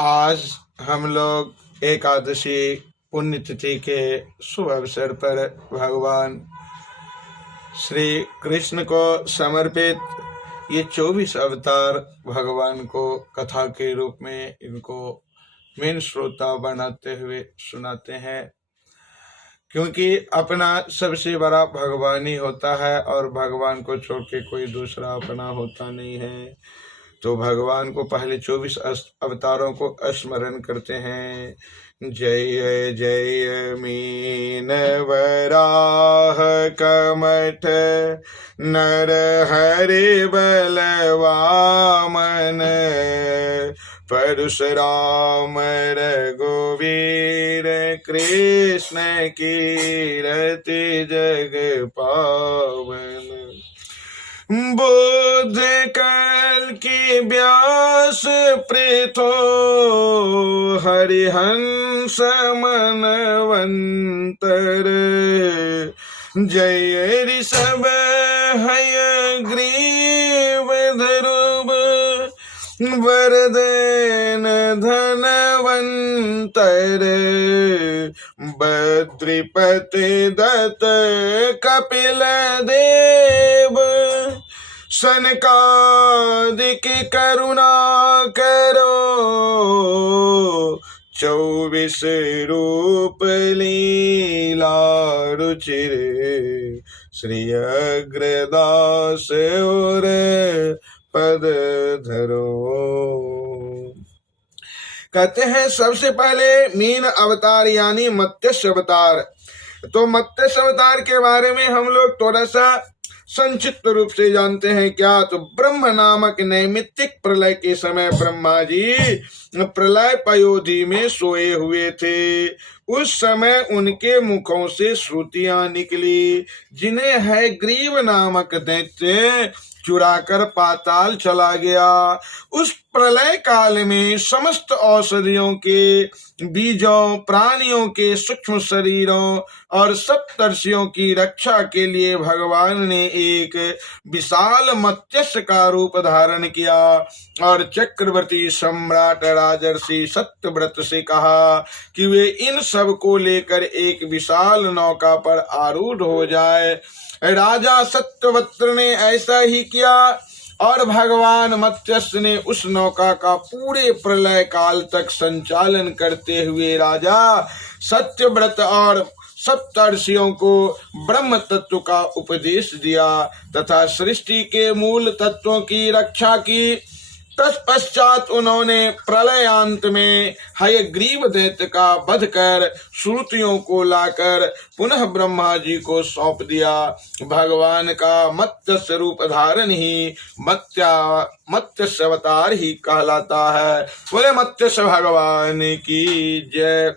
आज हम लोग एकादशी पुण्यतिथि के शुभ अवसर पर भगवान श्री कृष्ण को समर्पित ये 24 अवतार भगवान को कथा के रूप में इनको मेन श्रोता बनाते हुए सुनाते हैं, क्योंकि अपना सबसे बड़ा भगवान ही होता है और भगवान को छोड़ के कोई दूसरा अपना होता नहीं है। तो भगवान को पहले 24 अवतारों को स्मरण करते हैं। जय जय मीन वराह कमठ नर हरि बलवामन परशुराम रघुवीर कृष्ण कीरति जग पावन बुद्ध काल की व्यास पृथो हरिहंस मनवंतर जय ऋषभ हयग्रीव ध्रुव वरदेन धनवंतर बद्रिपति दत्त कपिल देव सनकादिक करुणा करो 24 रूप लीला रुचिर श्री अग्रदास और पद धरो। कहते हैं सबसे पहले मीन अवतार यानी मत्स्य अवतार। तो मत्स्य अवतार के बारे में हम लोग थोड़ा सा संक्षिप्त रूप से जानते हैं। क्या? तो ब्रह्म नामक नैमित्तिक प्रलय के समय ब्रह्मा जी प्रलय पयोधि में सोए हुए थे। उस समय उनके मुखों से श्रुतियां निकली, जिन्हें हयग्रीव नामक दैत्य चुराकर पाताल चला गया। उस प्रलय काल में समस्त औषधियों के बीजों, प्राणियों के सूक्ष्म शरीरों और सप्तर्षियों की रक्षा के लिए भगवान ने एक विशाल मत्स्य का रूप धारण किया और चक्रवर्ती सम्राट राजर्षि सत्यव्रत से कहा कि वे इन सब को लेकर एक विशाल नौका पर आरूढ़ हो जाए। राजा सत्यव्रत ने ऐसा ही किया और भगवान मत्स्य ने उस नौका का पूरे प्रलय काल तक संचालन करते हुए राजा सत्यव्रत और सप्तर्षियों को ब्रह्म तत्व का उपदेश दिया तथा सृष्टि के मूल तत्वों की रक्षा की। तत्पश्चात उन्होंने प्रलयांत में हयग्रीव दैत्य का वध कर श्रुतियों को लाकर पुनः ब्रह्मा जी को सौंप दिया। भगवान का मत्स्य रूप धारण ही मत्स्य अवतार ही कहलाता है। बोले मत्स्य भगवान की जय।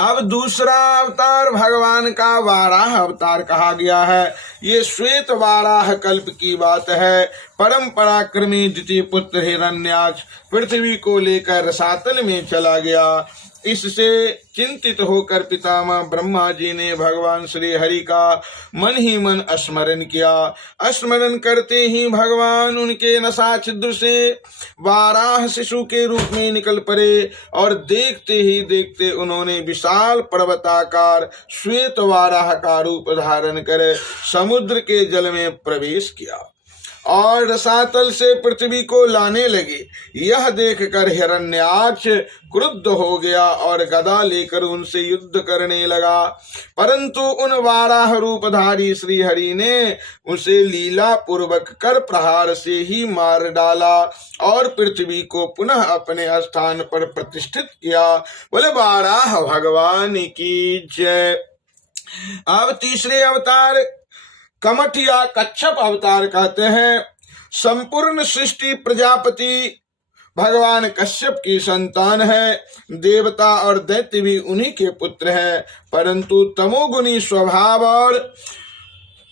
अब दूसरा अवतार भगवान का वाराह अवतार कहा गया है। ये श्वेत वाराह कल्प की बात है। परम पराक्रमी द्वितीय पुत्र हिरण्याक्ष पृथ्वी को लेकर रसातल में चला गया। इससे चिंतित होकर पितामह ब्रह्मा जी ने भगवान श्री हरि का मन ही मन स्मरण किया। स्मरण करते ही भगवान उनके नसा छिद्र से वाराह शिशु के रूप में निकल पड़े और देखते ही देखते उन्होंने विशाल पर्वताकार श्वेत वाराह का रूप धारण कर समुद्र के जल में प्रवेश किया और रसातल से पृथ्वी को लाने लगे। यह देखकर हिरण्याक्ष क्रुद्ध हो गया और गदा लेकर उनसे युद्ध करने लगा, परंतु उन वाराह रूपधारी श्री हरि ने उसे लीला पूर्वक कर प्रहार से ही मार डाला और पृथ्वी को पुनः अपने स्थान पर प्रतिष्ठित किया। बोले वाराह भगवान की जय। अब तीसरे अवतार कमठ या कच्छप अवतार कहते हैं। संपूर्ण सृष्टि प्रजापति भगवान कश्यप की संतान है। देवता और दैत्य भी उन्हीं के पुत्र हैं, परंतु तमोगुनी स्वभाव और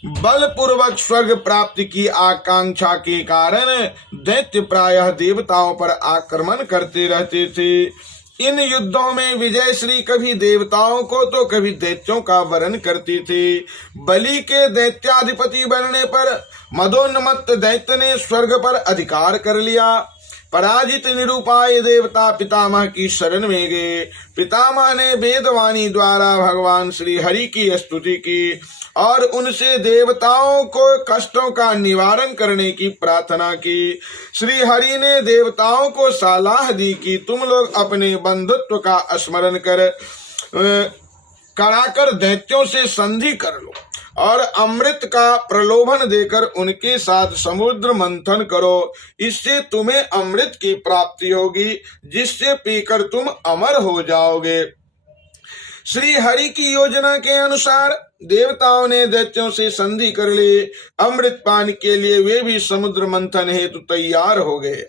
बलपूर्वक स्वर्ग प्राप्ति की आकांक्षा के कारण दैत्य प्रायः देवताओं पर आक्रमण करते रहते थे। इन युद्धों में विजय श्री कभी देवताओं को तो कभी दैत्यों का वरण करते थे। बलि के दैत्याधिपति बनने पर मदोन्मत्त दैत्य ने स्वर्ग पर अधिकार कर लिया। पराजित निरुपाय देवता पितामह की शरण में गए। पितामह ने वेदवाणी द्वारा भगवान श्री हरि की स्तुति की और उनसे देवताओं को कष्टों का निवारण करने की प्रार्थना की। श्री हरि ने देवताओं को सलाह दी कि तुम लोग अपने बंधुत्व का स्मरण कराकर दैत्यों से संधि कर लो और अमृत का प्रलोभन देकर उनके साथ समुद्र मंथन करो। इससे तुम्हें अमृत की प्राप्ति होगी, जिससे पीकर तुम अमर हो जाओगे। श्री हरि की योजना के अनुसार देवताओं ने दैत्यों से संधि कर ली। अमृत पान के लिए वे भी समुद्र मंथन हेतु तैयार हो गए।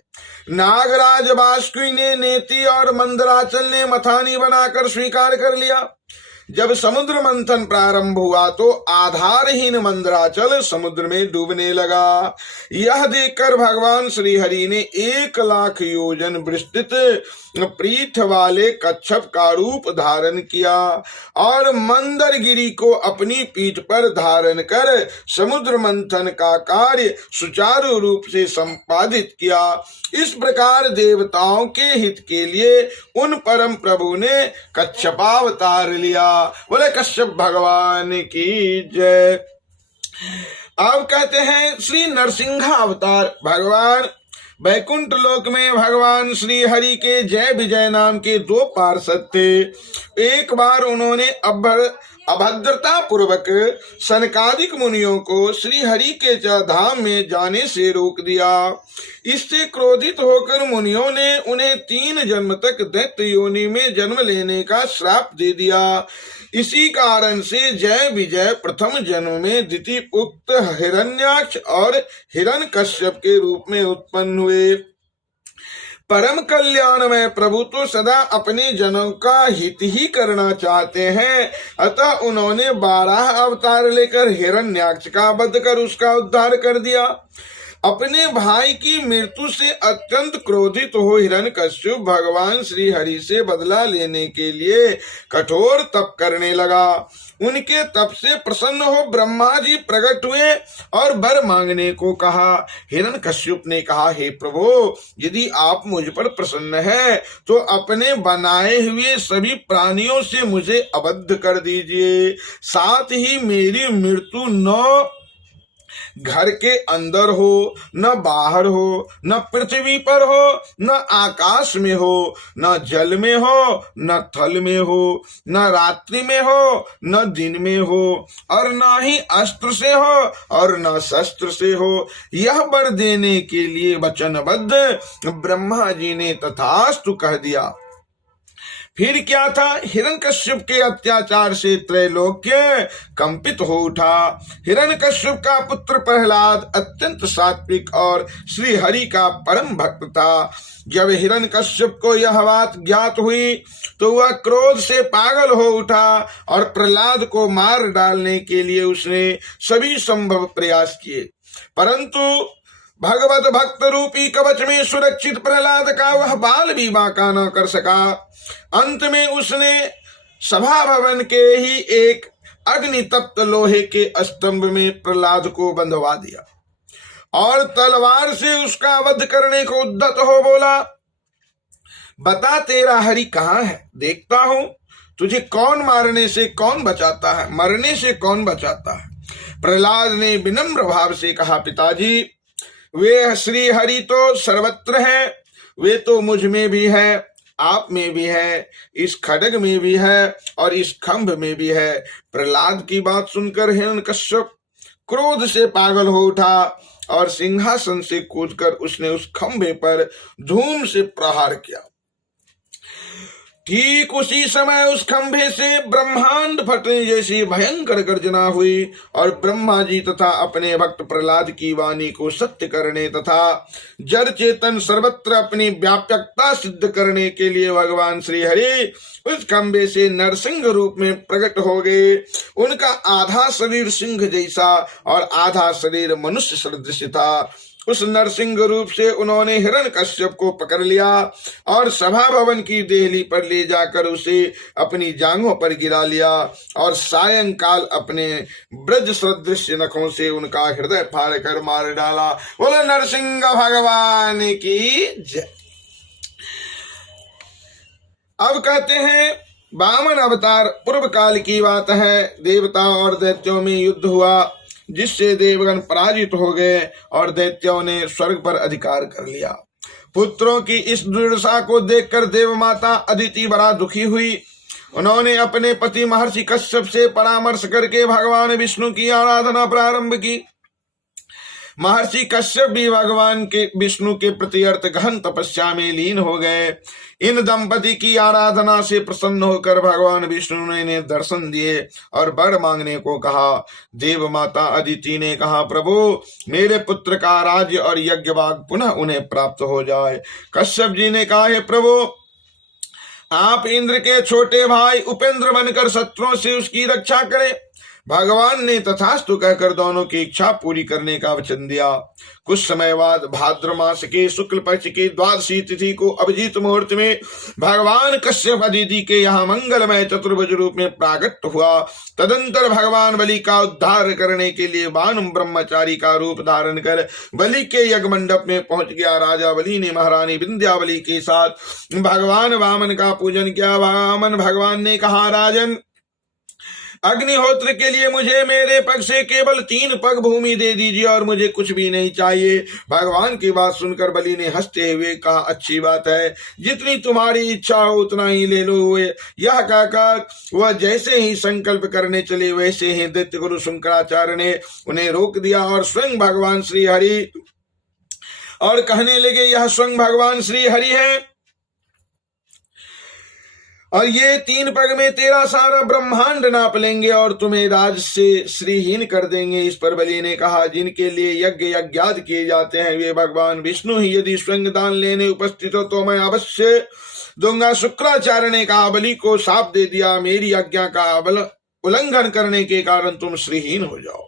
नागराज बाष्की ने नेति और मंदराचल ने मथानी बनाकर स्वीकार कर लिया। जब समुद्र मंथन प्रारंभ हुआ तो आधारहीन मंदराचल समुद्र में डूबने लगा। यह देखकर भगवान श्री हरि ने 1,00,000 योजन विस्तृत पीठ वाले कच्छप का रूप धारण किया और मंदरगिरी को अपनी पीठ पर धारण कर समुद्र मंथन का कार्य सुचारू रूप से संपादित किया। इस प्रकार देवताओं के हित के लिए उन परम प्रभु ने कच्छपावतार लिया। बोले कश्यप भगवान की जय। अब कहते हैं श्री नरसिंह अवतार। भगवान वैकुंठ लोक में भगवान श्री हरि के जय विजय नाम के 2 पार्षद थे। एक बार उन्होंने अभद्रता पूर्वक सनकादिक मुनियों को श्री हरि के धाम में जाने से रोक दिया। इससे क्रोधित होकर मुनियों ने उन्हें 3 जन्म तक दैत्य योनि में जन्म लेने का श्राप दे दिया। इसी कारण से जय विजय प्रथम जन्म में द्वितीय उक्त हिरण्याक्ष और हिरण्यकश्यप के रूप में उत्पन्न हुए। परम कल्याणमय प्रभु तो सदा अपने जनों का हित ही करना चाहते हैं, अतः उन्होंने 12 अवतार लेकर हिरण्याक्ष का वध कर उसका उद्धार कर दिया। अपने भाई की मृत्यु से अत्यंत क्रोधित हो हिरण्यकश्यप भगवान श्री हरि से बदला लेने के लिए कठोर तप करने लगा। उनके तप से प्रसन्न हो ब्रह्मा जी प्रकट हुए और वर मांगने को कहा। हिरण्यकश्यप ने कहा, हे प्रभु, यदि आप मुझ पर प्रसन्न है तो अपने बनाए हुए सभी प्राणियों से मुझे अबद्ध कर दीजिए। साथ ही मेरी मृत्यु न घर के अंदर हो, न बाहर हो, न पृथ्वी पर हो, न आकाश में हो, न जल में हो, न थल में हो, न रात्रि में हो, न दिन में हो, और न ही अस्त्र से हो और न शस्त्र से हो। यह वर देने के लिए वचनबद्ध ब्रह्मा जी ने तथास्तु कह दिया। फिर क्या था, हिरण्यकश्यप के अत्याचार से त्रैलोक्य कंपित हो उठा। हिरण्यकश्यप का पुत्र प्रहलाद अत्यंत सात्विक और श्री हरि का परम भक्त था। जब हिरण्यकश्यप को यह बात ज्ञात हुई तो वह क्रोध से पागल हो उठा और प्रहलाद को मार डालने के लिए उसने सभी संभव प्रयास किए, परंतु भगवत भक्त रूपी कवच में सुरक्षित प्रहलाद का वह बाल भी बांका न कर सका। अंत में उसने सभा भवन के ही एक अग्नि तप्त लोहे के स्तंभ में प्रहलाद को बंधवा दिया और तलवार से उसका वध करने को उद्यत हो बोला, बता तेरा हरि कहाँ है, देखता हूं तुझे कौन मारने से कौन बचाता है, मरने से कौन बचाता है। प्रहलाद ने विनम्र भाव से कहा, पिताजी, वे श्री हरि तो सर्वत्र है, वे तो मुझ में भी है, आप में भी है, इस खड्ग में भी है और इस खंभ में भी है। प्रहलाद की बात सुनकर हिरण्यकश्यप क्रोध से पागल हो उठा और सिंहासन से कूदकर उसने उस खंभे पर धूम से प्रहार किया। ठीक उसी समय उस खंभे से ब्रह्मांड फटने जैसी भयंकर गर्जना हुई और ब्रह्मा जी तथा अपने भक्त प्रहलाद की वाणी को सत्य करने तथा जड़ चेतन सर्वत्र अपनी व्यापकता सिद्ध करने के लिए भगवान श्री हरि उस खंभे से नरसिंह रूप में प्रकट हो गए। उनका आधा शरीर सिंह जैसा और आधा शरीर मनुष्य सदृश था। उस नरसिंह रूप से उन्होंने हिरण्यकश्यप को पकड़ लिया और सभा भवन की देहली पर ले जाकर उसे अपनी जांघों पर गिरा लिया और सायंकाल अपने ब्रज सदृश नखों से उनका हृदय फाड़ कर मार डाला। बोलो नरसिंह भगवान की जय। अब कहते हैं वामन अवतार पूर्व काल की बात है। देवताओं और दैत्यों में युद्ध हुआ जिससे देवगण पराजित हो गए और दैत्यों ने स्वर्ग पर अधिकार कर लिया। पुत्रों की इस दुर्दशा को देखकर देव माता अदिति बड़ा दुखी हुई। उन्होंने अपने पति महर्षि कश्यप से परामर्श करके भगवान विष्णु की आराधना प्रारंभ की। महर्षि कश्यप भी भगवान के विष्णु के प्रति अर्थ गहन तपस्या में लीन हो गए। इन दंपति की आराधना से प्रसन्न होकर भगवान विष्णु ने इन्हें दर्शन दिए और वर मांगने को कहा। देव माता अदिति ने कहा, प्रभु मेरे पुत्र का राज्य और यज्ञ भाग पुनः उन्हें प्राप्त हो जाए। कश्यप जी ने कहा, हे प्रभु आप इंद्र के छोटे भाई उपेंद्र बनकर शत्रुओं से उसकी रक्षा करें। भगवान ने तथास्तु कहकर दोनों की इच्छा पूरी करने का वचन दिया। कुछ समय बाद भाद्र मास के शुक्ल पक्ष की द्वादशी तिथि को अभिजीत मुहूर्त में भगवान कश्यप अदिति के यहाँ मंगलमय चतुर्भुज रूप में प्राकट हुआ। तदंतर भगवान बलि का उद्धार करने के लिए वामन ब्रह्मचारी का रूप धारण कर बलि के यज्ञ मंडप में पहुंच गया। राजा बलि ने महारानी विंध्यावली के साथ भगवान वामन का पूजन किया। वामन भगवान ने कहा, राजन अग्निहोत्र के लिए मुझे मेरे पग से केवल 3 पग भूमि दे दीजिए और मुझे कुछ भी नहीं चाहिए। भगवान की बात सुनकर बलि ने हंसते हुए कहा, अच्छी बात है, जितनी तुम्हारी इच्छा हो उतना ही ले लो। यह कहकर वह जैसे ही संकल्प करने चले वैसे ही दैत्य गुरु शंकराचार्य ने उन्हें रोक दिया और स्वयं भगवान श्री हरि और कहने लगे, यह स्वयं भगवान श्री हरि है और ये 3 पग में तेरा सारा ब्रह्मांड नाप लेंगे और तुम्हें राज से श्रीहीन कर देंगे। इस पर बलि ने कहा, जिनके लिए यज्ञ यज्ञादि किए जाते हैं वे भगवान विष्णु ही यदि स्वयं दान लेने उपस्थित हो तो मैं अवश्य दूंगा। शुक्राचार्य ने कहा, बलि को शाप दे दिया, मेरी आज्ञा का उल्लंघन करने के कारण तुम श्रीहीन हो जाओ।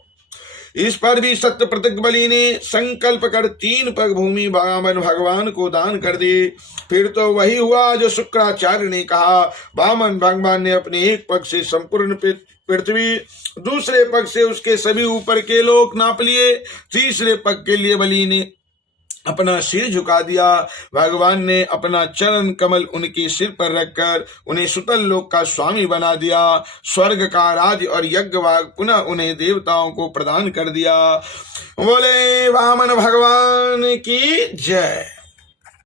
इस पर भी सत्य प्रतिज्ञ बलि ने संकल्प कर 3 पग भूमि वामन भगवान को दान कर दी। फिर तो वही हुआ जो शुक्राचार्य ने कहा। वामन भगवान ने अपने एक पग से संपूर्ण पृथ्वी, दूसरे पग से उसके सभी ऊपर के लोक नाप लिए, तीसरे पग के लिए बलि ने अपना सिर झुका दिया। भगवान ने अपना चरण कमल उनके सिर पर रखकर उन्हें सुतल लोक का स्वामी बना दिया। स्वर्ग का राज और यज्ञ भाग पुनः उन्हें देवताओं को प्रदान कर दिया। बोले वामन भगवान की जय।